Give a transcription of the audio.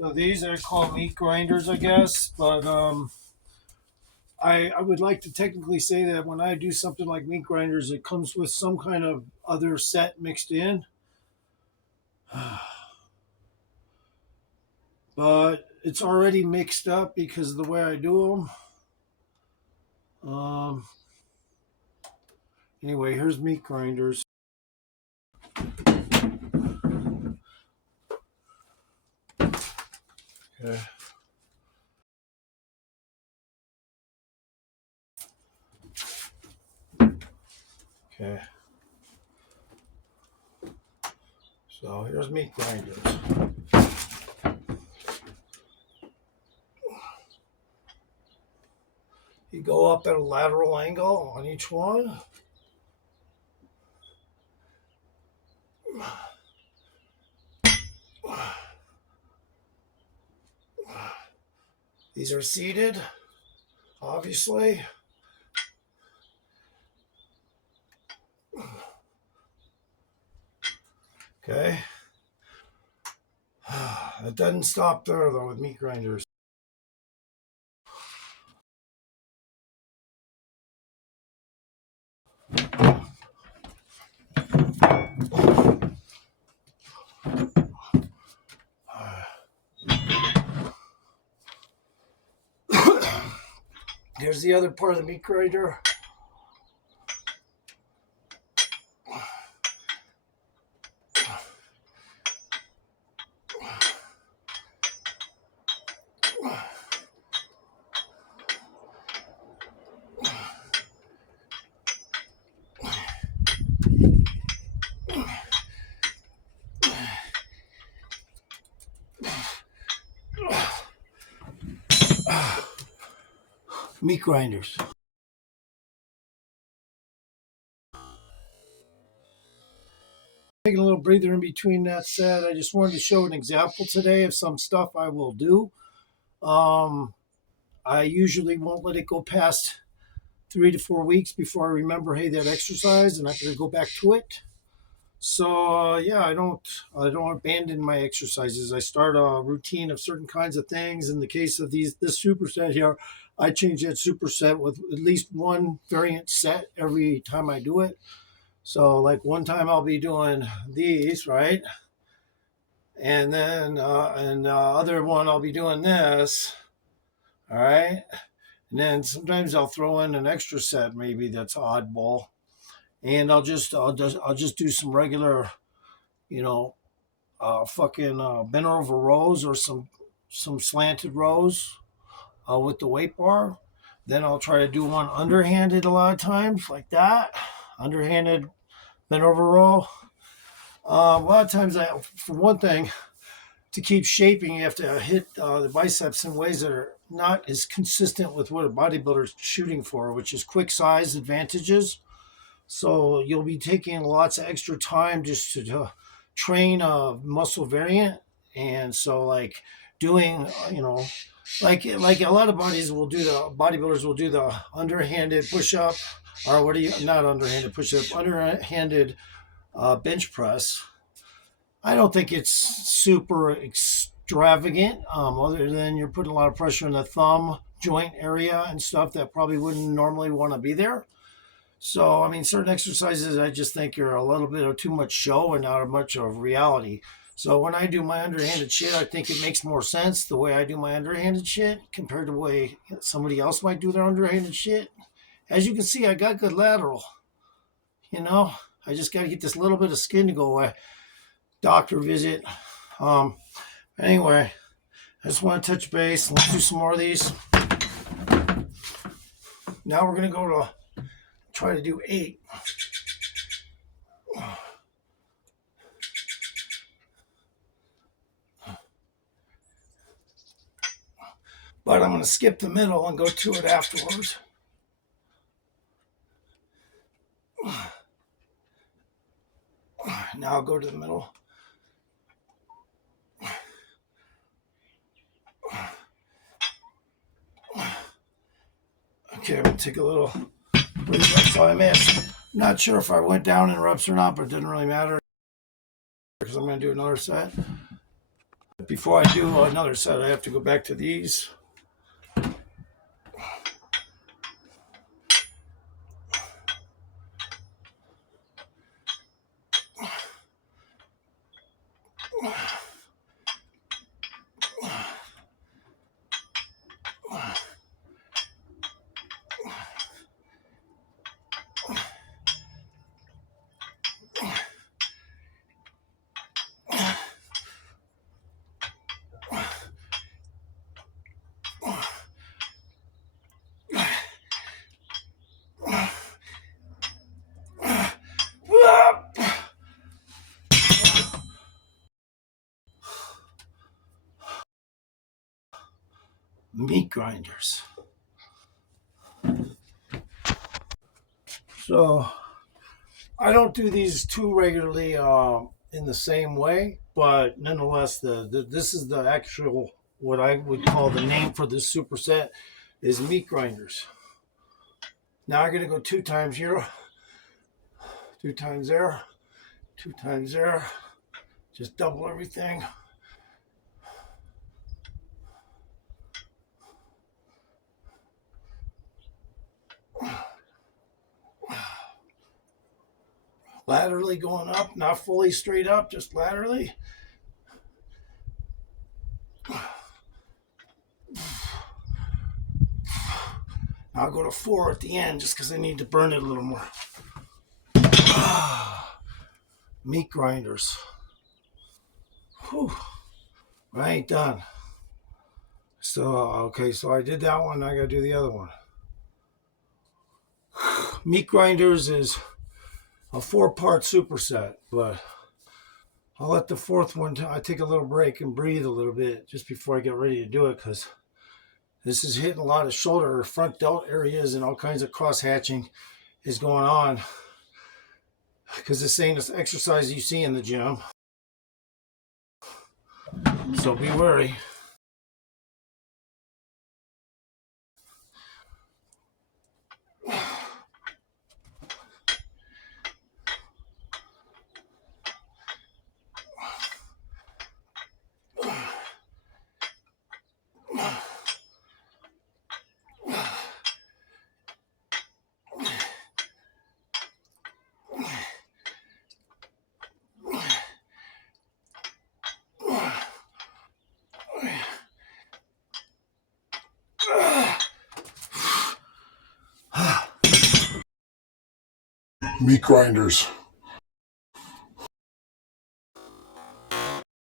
So these are called meat grinders, I guess, but I would like to technically say that when I do something like meat grinders, it comes with some kind of other set mixed in. But it's already mixed up because of the way I do them. Anyway, here's meat grinders. Okay. Okay. So here's meat grinders. You go up at a lateral angle on each one. These are seated, obviously. Okay. It doesn't stop there though with meat grinders. Here's the other part of the meat grinder. Meat grinders. Taking a little breather in between that set. I just wanted to show an example today of some stuff I will do. I usually won't let it go past 3 to 4 weeks before I remember, hey, that exercise, and I'm going to go back to it. So yeah, I don't abandon my exercises. I start a routine of certain kinds of things. In the case of this superset here, I change that superset with at least one variant set every time I do it. So like one time I'll be doing these, right? And then other one I'll be doing this, all right? And then sometimes I'll throw in an extra set, maybe that's oddball, and I'll just do some regular, bent over rows or some slanted rows with the weight bar. Then I'll try to do one underhanded a lot of times, like that, underhanded bent over row. A lot of times, for one thing, to keep shaping, you have to hit the biceps in ways that are not as consistent with what a bodybuilder is shooting for, which is quick size advantages. So you'll be taking lots of extra time just to train a muscle variant. And so like doing, like a lot of bodybuilders will do the underhanded push-up, or not underhanded push-up, underhanded bench press. I don't think it's super extravagant, other than you're putting a lot of pressure in the thumb joint area and stuff that probably wouldn't normally want to be there. So, I mean, certain exercises I just think are a little bit of too much show and not much of reality. So when I do my underhanded shit, I think it makes more sense the way I do my underhanded shit compared to the way somebody else might do their underhanded shit. As you can see, I got good lateral. I just got to get this little bit of skin to go away. Doctor visit. Anyway, I just want to touch base. Let's do some more of these. Now we're going to go to try to do 8. But I'm going to skip the middle and go to it afterwards. Now I'll go to the middle. Okay, I'm going to take a little breathe. So I missed. Not sure if I went down in reps or not, but it didn't really matter because I'm going to do another set. before I do another set, I have to go back to these. Meat grinders. So I don't do these too regularly in the same way, but nonetheless, this is the actual, what I would call the name for this superset is meat grinders. Now I'm going to go 2 times here, 2 times there, 2 times there, just double everything. Laterally going up, not fully straight up, just laterally. I'll go to 4 at the end just because I need to burn it a little more. Meat grinders. Whew. I ain't done. So, okay, so I did that one. I got to do the other one. Meat grinders is a 4-part superset, but I'll let the 4th one, I take a little break and breathe a little bit just before I get ready to do it, because this is hitting a lot of shoulder or front delt areas, and all kinds of cross hatching is going on, because this ain't an exercise you see in the gym. So be wary. Meat grinders.